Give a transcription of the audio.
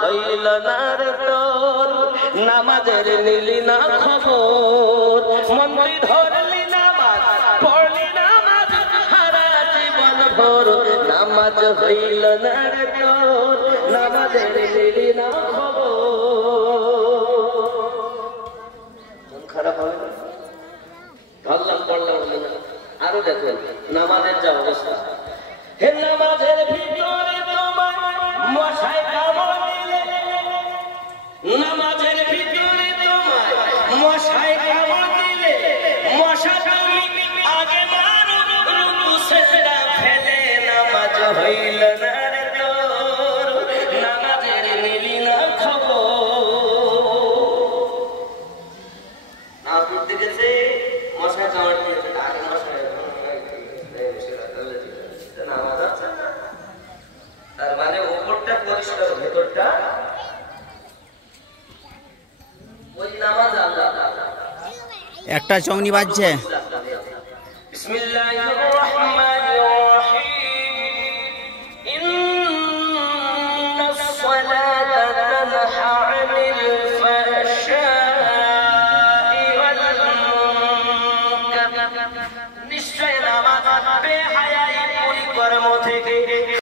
হইল না রে তোর নামাজের নিলি না খবর মন্দির ধরলি নামাজ পড়লি নামাজ সারা জীবন ভোর নামাজ হইল না রে তোর নামাজের নিলি না খবর মন খারাপ হবে না ধরলাম পড়লাম আরো দেখুন নামাজের যা অবস্থা হে নামাজের ভিতরে তোমার মশাই কামড় দিলে নামাজের ভিতরে তোমার মশাই কামড় দিলে মশা তুমি আগে মারো রুকু সিজদা ফেলে নামাজ হইল না রে তোর নামাজের নিলি না খবর আপনি দেখেছে মশাই কামড় দিয়েছে আগে মশাই নামাজ আছে তার মানে উপরটা পরিষ্কার ভেতরটা ওই নামাজ আল্লাহ একটা চমনি বাজছে বিসমিল্লাহির রহমানির রহিম ইন্নাস সালাতা তানহা আনিল ফাহশাই ওয়াল মুনকার নিশ্চয় নামাজ বেহায়া